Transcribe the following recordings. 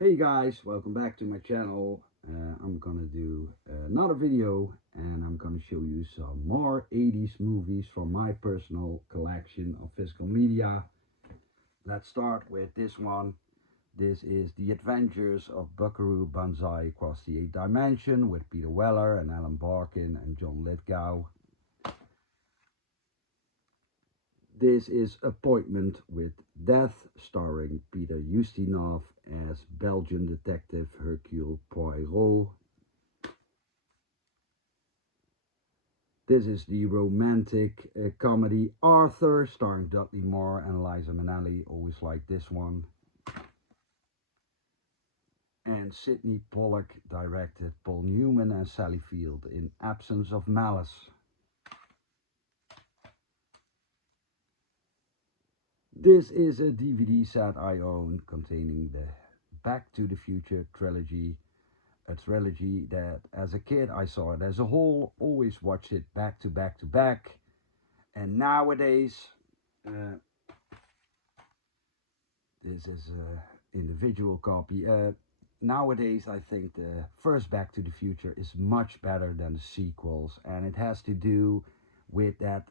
Hey guys, welcome back to my channel. I'm gonna do another video and I'm gonna show you some more 80s movies from my personal collection of physical media. Let's start with this one. This is The Adventures of Buckaroo Banzai Across the Eighth Dimension with Peter Weller and Alan Barkin and John Lithgow. This is Appointment with Death, starring Peter Ustinov as Belgian detective Hercule Poirot. This is the romantic comedy Arthur, starring Dudley Moore and Liza Minnelli. Always like this one. And Sidney Pollack directed Paul Newman and Sally Field in Absence of Malice. This is a DVD set I own containing the Back to the Future trilogy. A trilogy that as a kid I saw it as a whole, always watched it back to back to back. And nowadays, uh, this is an individual copy. Nowadays, I think the first Back to the Future is much better than the sequels, and it has to do with that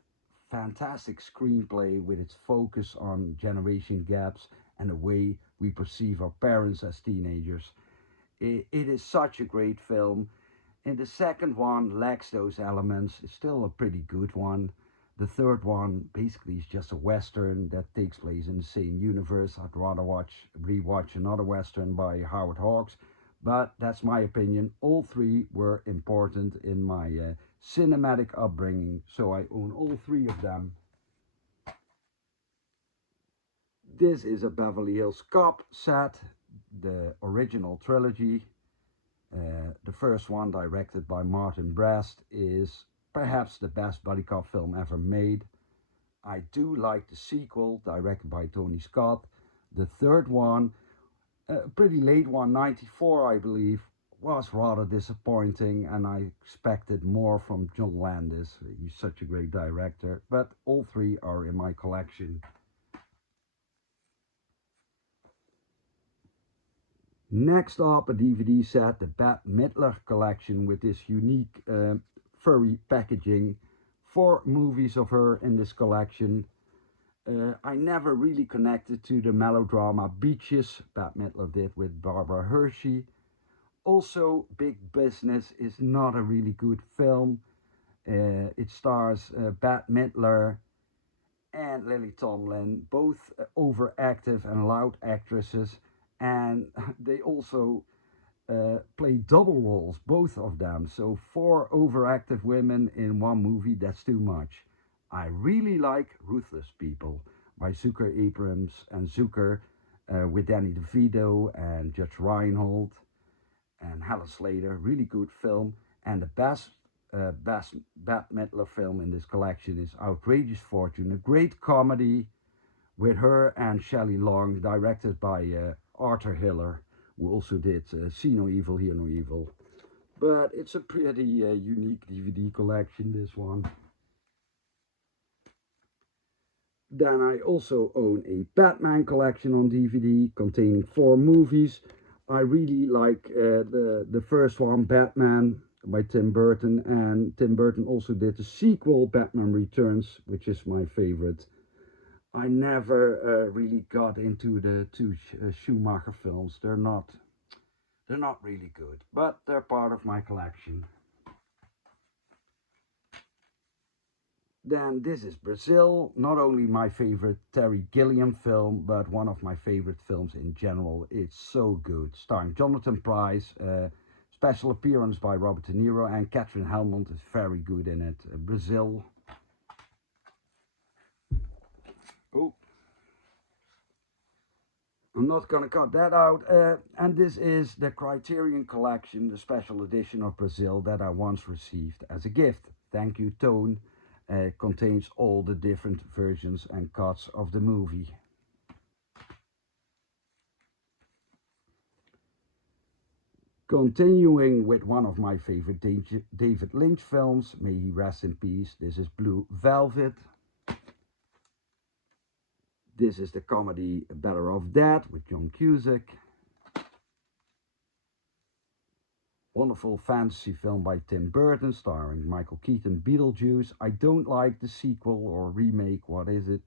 fantastic screenplay with its focus on generation gaps and the way we perceive our parents as teenagers. It is such a great film. And the second one lacks those elements. It's still a pretty good one. The third one basically is just a western that takes place in the same universe. I'd rather rewatch another western by Howard Hawks, but that's my opinion. All three were important in my cinematic upbringing, so I own all three of them. This is a Beverly Hills Cop set, the original trilogy. The first one, directed by Martin Brest, is perhaps the best buddy cop film ever made. I do like the sequel, directed by Tony Scott. The third one, a pretty late one, 94 I believe, was rather disappointing, and I expected more from John Landis. He's such a great director, but all three are in my collection. Next up, a DVD set, the Bette Midler collection, with this unique furry packaging. 4 movies of her in this collection. I never really connected to the melodrama Beaches Bette Midler did with Barbara Hershey. Also, Big Business is not a really good film. It stars Bette Midler and Lily Tomlin, both overactive and loud actresses, and they also play double roles, both of them. So 4 overactive women in one movie, that's too much. I really like Ruthless People by Zucker Abrams and Zucker, with Danny DeVito and Judge Reinhold and Helen Slater. Really good film. And the best Bette Midler film in this collection is Outrageous Fortune, a great comedy with her and Shelley Long, directed by Arthur Hiller, who also did See No Evil, Hear No Evil. But it's a pretty unique DVD collection, this one. Then I also own a Batman collection on DVD containing 4 movies. I really like the first one, Batman, by Tim Burton, and Tim Burton also did the sequel, Batman Returns, which is my favorite. I never really got into the two Schumacher films. They're not really good, but they're part of my collection. Then this is Brazil, not only my favorite Terry Gilliam film, but one of my favorite films in general. It's so good, starring Jonathan Pryce, special appearance by Robert De Niro, and Catherine Helmond is very good in it. Brazil. Oh, I'm not gonna cut that out. And this is the Criterion Collection, the special edition of Brazil that I once received as a gift. Thank you, Tone. Contains all the different versions and cuts of the movie. Continuing with one of my favorite David Lynch films, may he rest in peace. This is Blue Velvet. This is the comedy Better Off Dead with John Cusack. Wonderful fantasy film by Tim Burton starring Michael Keaton, Beetlejuice. I don't like the sequel or remake, what is it?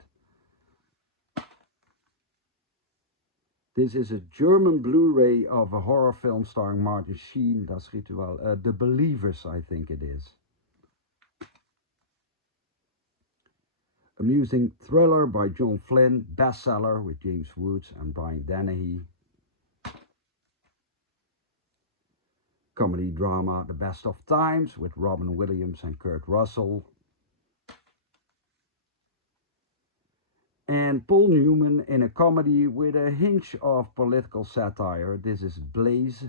This is a German Blu-ray of a horror film starring Martin Sheen, Das Ritual, The Believers I think it is. Amusing thriller by John Flynn, bestseller with James Woods and Brian Dennehy. Comedy drama The Best of Times with Robin Williams and Kurt Russell. And Paul Newman in a comedy with a hint of political satire. This is Blaze.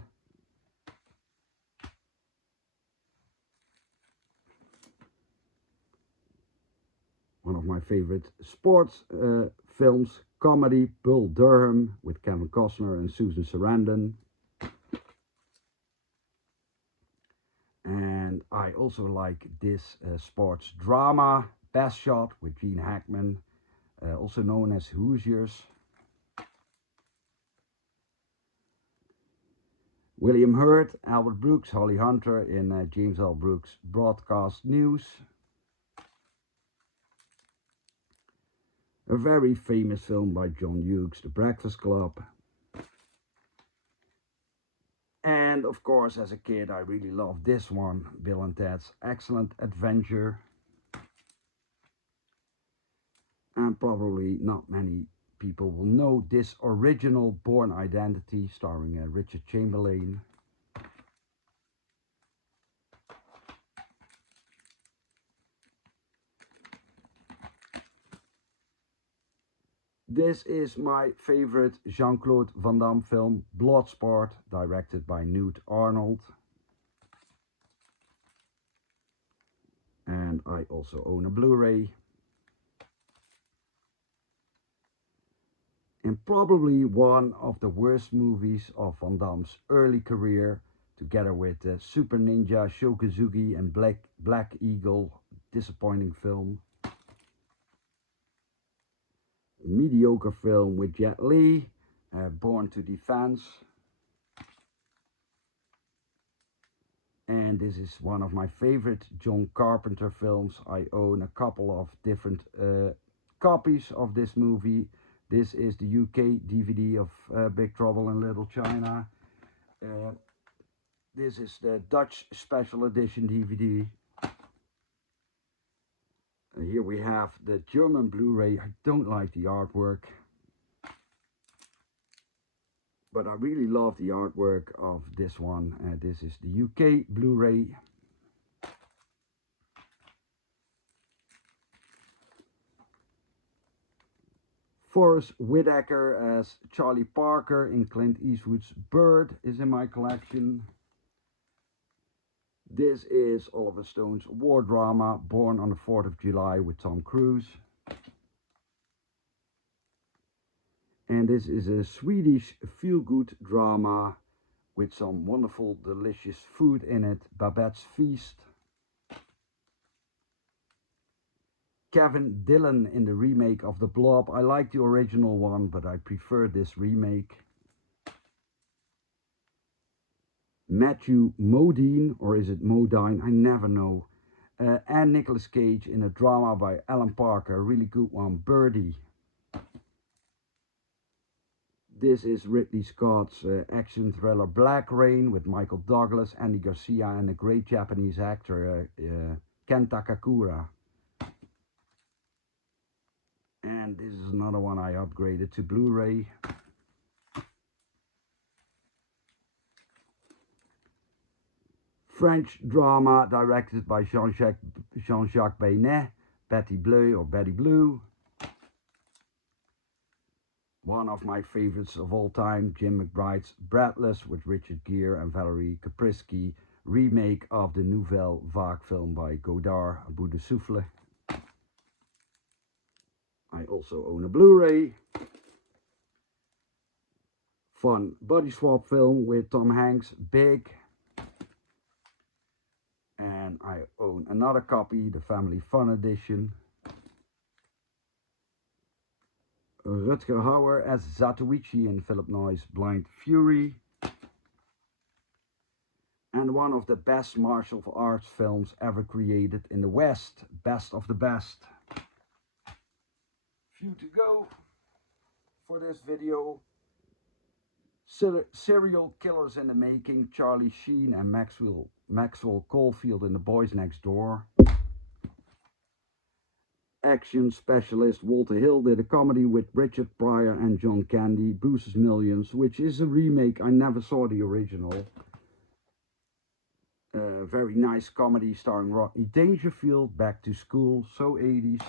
One of my favorite sports films, comedy, Bull Durham with Kevin Costner and Susan Sarandon. And I also like this sports drama, Best Shot with Gene Hackman, also known as Hoosiers. William Hurt, Albert Brooks, Holly Hunter in James L. Brooks' Broadcast News. A very famous film by John Hughes, The Breakfast Club. And of course, as a kid, I really loved this one, Bill and Ted's Excellent Adventure. And probably not many people will know this original Bourne Identity starring Richard Chamberlain. This is my favorite Jean-Claude Van Damme film, Bloodsport, directed by Knut Arnold. And I also own a Blu-ray. And probably one of the worst movies of Van Damme's early career, together with Super Ninja, Shokazugi and Black Eagle, disappointing film. Mediocre film with Jet Li, Born to Defense. And this is one of my favorite John Carpenter films. I own a couple of different copies of this movie. This is the UK DVD of Big Trouble in Little China. This is the Dutch Special Edition DVD. Here we have the German Blu-ray. I don't like the artwork, but I really love the artwork of this one. This is the UK Blu-ray. Forrest Whitaker as Charlie Parker in Clint Eastwood's Bird is in my collection. This is Oliver Stone's war drama, Born on the 4th of July with Tom Cruise. And this is a Swedish feel-good drama with some wonderful, delicious food in it, Babette's Feast. Kevin Dillon in the remake of The Blob. I like the original one, but I prefer this remake. Matthew Modine, or is it Modine? I never know. And Nicolas Cage in a drama by Alan Parker, a really good one, Birdie. This is Ridley Scott's action thriller Black Rain with Michael Douglas, Andy Garcia, and a great Japanese actor, Ken Takakura. And this is another one I upgraded to Blu-ray. French drama directed by Jean-Jacques Beynet, Betty Blue. One of my favorites of all time, Jim McBride's Breathless with Richard Gere and Valerie Kaprisky, remake of the Nouvelle Vague film by Godard, A Bout de Souffle. I also own a Blu-ray. Fun body swap film with Tom Hanks, Big. And I own another copy, the Family Fun Edition. Rutger Hauer as Zatoichi in Philip Noy's Blind Fury. and one of the best martial arts films ever created in the West. Best of the best. Few to go for this video. Serial killers in the making, Charlie Sheen and Maxwell Caulfield in The Boys Next Door. Action specialist Walter Hill did a comedy with Richard Pryor and John Candy, Bruce's Millions, which is a remake. I never saw the original. Very nice comedy starring Rodney Dangerfield, Back to School, so 80s.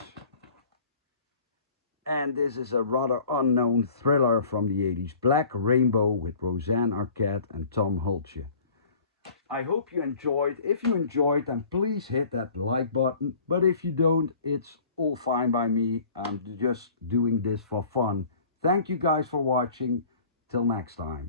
And this is a rather unknown thriller from the 80s, Black Rainbow, with Roseanne Arquette and Tom Hulce. I hope you enjoyed. If you enjoyed, then please hit that like button. But if you don't, it's all fine by me. I'm just doing this for fun. Thank you guys for watching. Till next time.